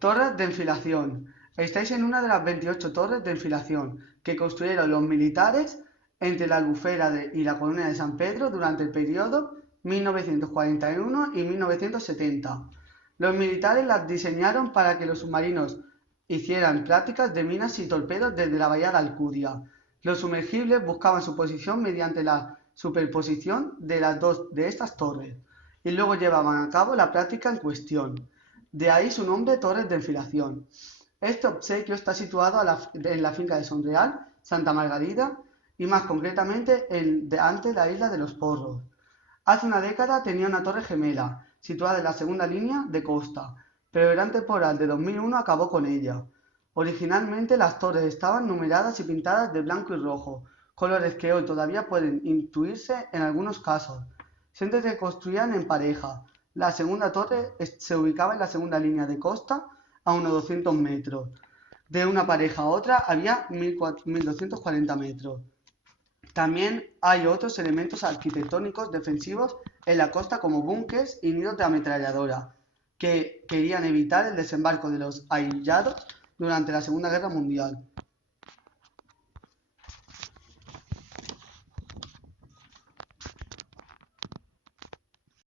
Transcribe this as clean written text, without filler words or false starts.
Torres de enfilación. Estáis en una de las 28 torres de enfilación que construyeron los militares entre la Albufera y la Colonia de San Pedro durante el periodo 1941 y 1970. Los militares las diseñaron para que los submarinos hicieran prácticas de minas y torpedos desde la bahía de Alcudia. Los sumergibles buscaban su posición mediante la superposición de las dos de estas torres y luego llevaban a cabo la práctica en cuestión. De ahí su nombre, Torres de Enfilación. Este obsequio está situado en la finca de Sonreal, Santa Margarida, y más concretamente ante la isla de los Porros. Hace una década tenía una torre gemela, situada en la segunda línea de costa, pero el gran temporal de 2001 acabó con ella. Originalmente las torres estaban numeradas y pintadas de blanco y rojo, colores que hoy todavía pueden intuirse en algunos casos. Siempre se construían en pareja. La segunda torre se ubicaba en la segunda línea de costa a unos 200 metros. De una pareja a otra había 1240 metros. También hay otros elementos arquitectónicos defensivos en la costa como búnkers y nidos de ametralladora, que querían evitar el desembarco de los aliados durante la Segunda Guerra Mundial.